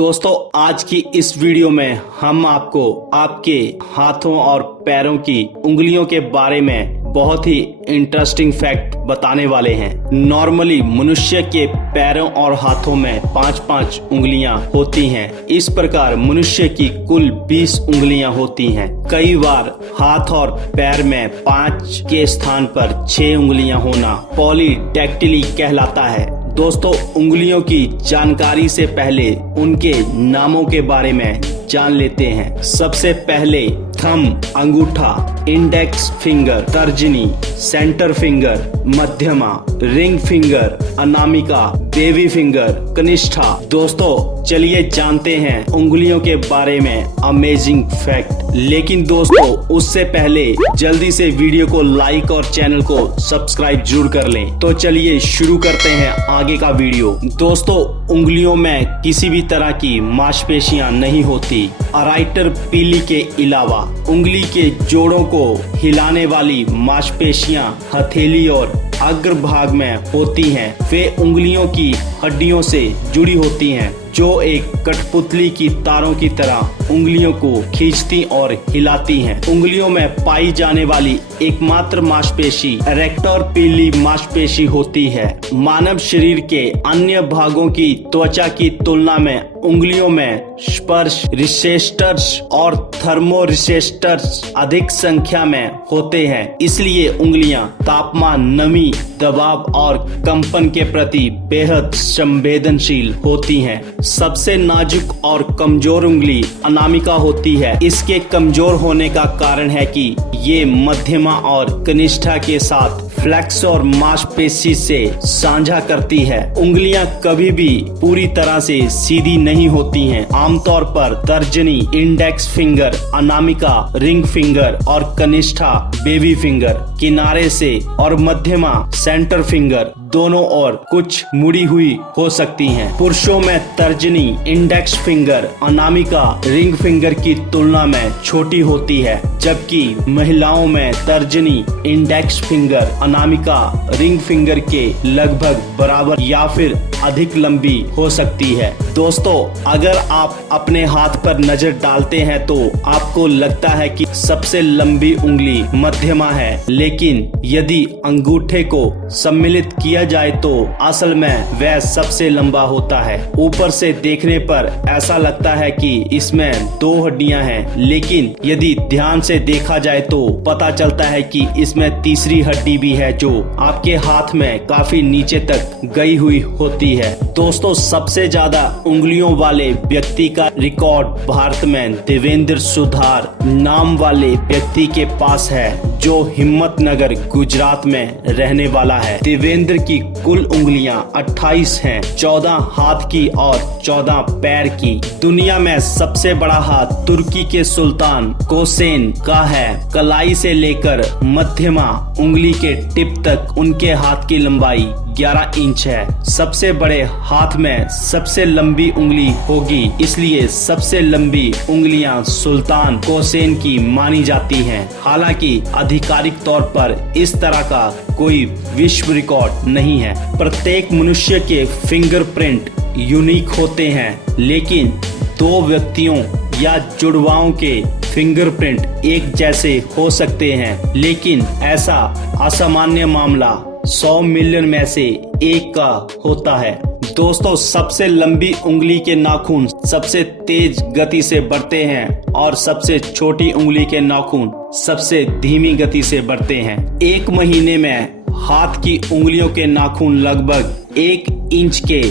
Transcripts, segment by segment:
दोस्तों आज की इस वीडियो में हम आपको आपके हाथों और पैरों की उंगलियों के बारे में बहुत ही इंटरेस्टिंग फैक्ट बताने वाले हैं। नॉर्मली मनुष्य के पैरों और हाथों में 5-5 उंगलियां होती हैं। इस प्रकार मनुष्य की कुल 20 उंगलियां होती हैं। कई बार हाथ और पैर में 5 के स्थान पर 6 उंगलियां होना पॉलीडैक्टिली कहलाता है। दोस्तों उंगलियों की जानकारी से पहले उनके नामों के बारे में जान लेते हैं। सबसे पहले थंब अंगूठा, इंडेक्स फिंगर, तर्जनी, सेंटर फिंगर, मध्यमा, रिंग फिंगर, अनामिका, बेबी फिंगर, कनिष्ठा। दोस्तों चलिए जानते हैं उंगलियों के बारे में अमेजिंग फैक्ट। लेकिन दोस्तों उससे पहले जल्दी से वीडियो को लाइक और चैनल को सब्सक्राइब जरूर कर लें। तो चलिए शुरू करते हैं आगे का वीडियो। दोस्तों उंगलियों में किसी भी तरह की मांसपेशियां नहीं होती। अराइटर पीली के अलावा उंगली के जोड़ों को हिलाने वाली मांसपेशियां हथेली और अग्रभाग में होती हैं। वे उंगलियों की हड्डियों से जुड़ी होती हैं जो एक कठपुतली की तारों की तरह उंगलियों को खींचती और हिलाती हैं। उंगलियों में पाई जाने वाली एकमात्र मांसपेशी एरेक्टर पीली मांसपेशी होती है। मानव शरीर के अन्य भागों की त्वचा की तुलना में उंगलियों में स्पर्श रिसेप्टर्स और थर्मो रिसेप्टर्स अधिक संख्या में होते हैं। इसलिए उंगलियां तापमान, नमी, दबाव और कंपन के प्रति बेहद संवेदनशील होती हैं। सबसे नाजुक और कमजोर उंगली अनामिका होती है। इसके कमजोर होने का कारण है कि ये मध्यमा और कनिष्ठा के साथ फ्लेक्स और मांसपेशी से साझा करती है। उंगलियां कभी भी पूरी तरह से सीधी नहीं होती हैं। आमतौर पर तर्जनी, index finger, Anamika, ring finger और कनिष्ठा बेबी फिंगर किनारे से और मध्यमा सेंटर फिंगर दोनों और कुछ मुड़ी हुई हो सकती हैं। पुरुषों में तर्जनी, index finger, Anamika, ring finger की तुलना में छोटी होती है, जबकि महिलाओं में तर्जनी, index finger, Anamika, ring finger के लगभग बराबर या फिर अधिक लंबी हो सकती है। दोस्तों अगर आप अपने हाथ पर नजर डालते हैं तो आपको लगता है कि सबसे लंबी उंगली मध्यमा है, लेकिन यदि अंगूठे को सम्मिलित किया जाए तो असल में वह सबसे लंबा होता है। ऊपर से देखने पर ऐसा लगता है कि इसमें 2 हड्डियां हैं, लेकिन यदि ध्यान से देखा जाए तो पता चलता है कि इसमें तीसरी हड्डी भी है जो आपके हाथ में काफी नीचे तक गई हुई होती है। दोस्तों सबसे ज्यादा उंगलियों वाले व्यक्ति का रिकॉर्ड भारत में देवेंद्र सुधार नाम वाले व्यक्ति के पास है, जो हिम्मतनगर गुजरात में रहने वाला है। देवेंद्र की कुल उंगलियां 28 हैं, 14 हाथ की और 14 पैर की। दुनिया में सबसे बड़ा हाथ तुर्की के सुल्तान कोसेन का है। कलाई से लेकर मध्यमा उंगली के टिप तक उनके हाथ की लंबाई 11 इंच है। सबसे बड़े हाथ में सबसे लंबी उंगली होगी, इसलिए सबसे लंबी उंगलियां सुल्तान कोसेन की मानी जाती हैं। हालांकि आधिकारिक तौर पर इस तरह का कोई विश्व रिकॉर्ड नहीं है। प्रत्येक मनुष्य के फिंगरप्रिंट यूनिक होते हैं, लेकिन 2 व्यक्तियों या जुड़वाओं के फिंगरप्रिंट एक जैसे हो सकते हैं, लेकिन ऐसा असामान्य मामला 100 मिलियन में से 1 का होता है। दोस्तों सबसे लंबी उंगली के नाखून सबसे तेज गति से बढ़ते हैं और सबसे छोटी उंगली के नाखून सबसे धीमी गति से बढ़ते हैं। 1 महीने में हाथ की उंगलियों के नाखून लगभग 1 इंच के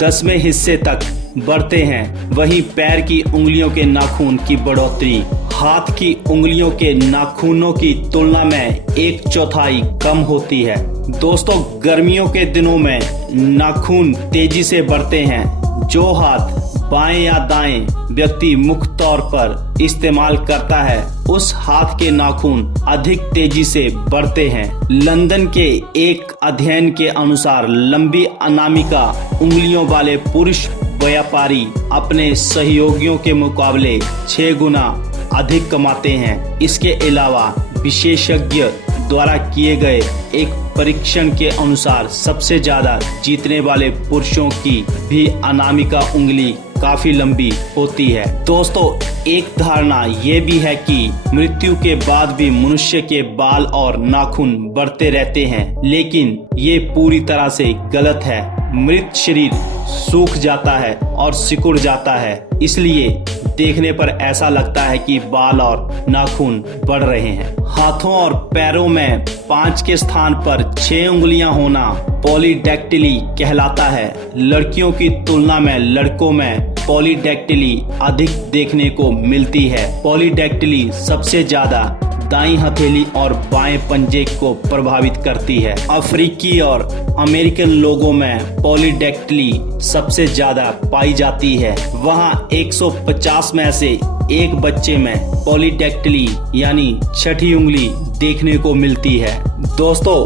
10वें हिस्से तक बढ़ते हैं। वहीं पैर की उंगलियों के नाखून की बढ़ोतरी हाथ की उंगलियों के नाखूनों की तुलना में 1/4 कम होती है। दोस्तों गर्मियों के दिनों में नाखून तेजी से बढ़ते हैं। जो हाथ बाएं या दाएं व्यक्ति मुख्य तौर पर इस्तेमाल करता है, उस हाथ के नाखून अधिक तेजी से बढ़ते हैं। लंदन के एक अध्ययन के अनुसार लंबी अनामिका उंगलियों वाले पुरुष व्यापारी अपने सहयोगियों के मुकाबले 6 गुना अधिक कमाते हैं। इसके अलावा विशेषज्ञ द्वारा किए गए एक परीक्षण के अनुसार सबसे ज्यादा जीतने वाले पुरुषों की भी अनामिका उंगली काफी लंबी होती है। दोस्तों, एक धारणा ये भी है कि मृत्यु के बाद भी मनुष्य के बाल और नाखून बढ़ते रहते हैं, लेकिन ये पूरी तरह से गलत है। मृत शरीर सूख जाता है और सिकुड़ जाता है, इसलिए देखने पर ऐसा लगता है कि बाल और नाखून बढ़ रहे हैं। हाथों और पैरों में 5 के स्थान पर 6 उंगलियां होना पॉलीडैक्टिली कहलाता है। लड़कियों की तुलना में लड़कों में पॉलीडैक्टिली अधिक देखने को मिलती है। पॉलीडैक्टिली सबसे ज्यादा दाईं हथेली और बाएं पंजे को प्रभावित करती है। अफ्रीकी और अमेरिकन लोगों में पॉलीडैक्टिली सबसे ज्यादा पाई जाती है। वहां 150 में से एक बच्चे में पॉलीडैक्टिली यानी छठी उंगली देखने को मिलती है। दोस्तों,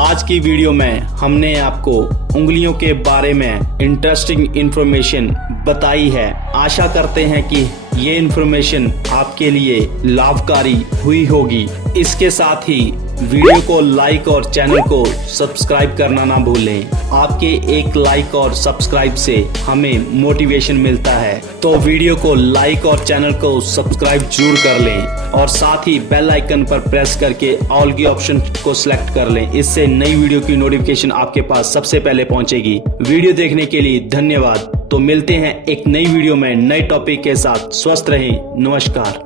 आज की वीडियो में हमने आपको उंगलियों के बारे में इंटरेस्टिंग इंफॉर्मेशन बताई है। आशा करते हैं कि ये इंफॉर्मेशन आपके लिए लाभकारी हुई होगी। इसके साथ ही वीडियो को लाइक और चैनल को सब्सक्राइब करना ना भूलें। आपके एक लाइक और सब्सक्राइब से हमें मोटिवेशन मिलता है, तो वीडियो को लाइक और चैनल को सब्सक्राइब जरूर कर लें और साथ ही बेल आइकन पर प्रेस करके ऑल के ऑप्शन को सिलेक्ट कर लें। इससे नई वीडियो की नोटिफिकेशन आपके पास सबसे पहले पहुंचेगी। वीडियो देखने के लिए धन्यवाद। तो मिलते हैं एक नई वीडियो में नए टॉपिक के साथ। स्वस्थ रहें। नमस्कार।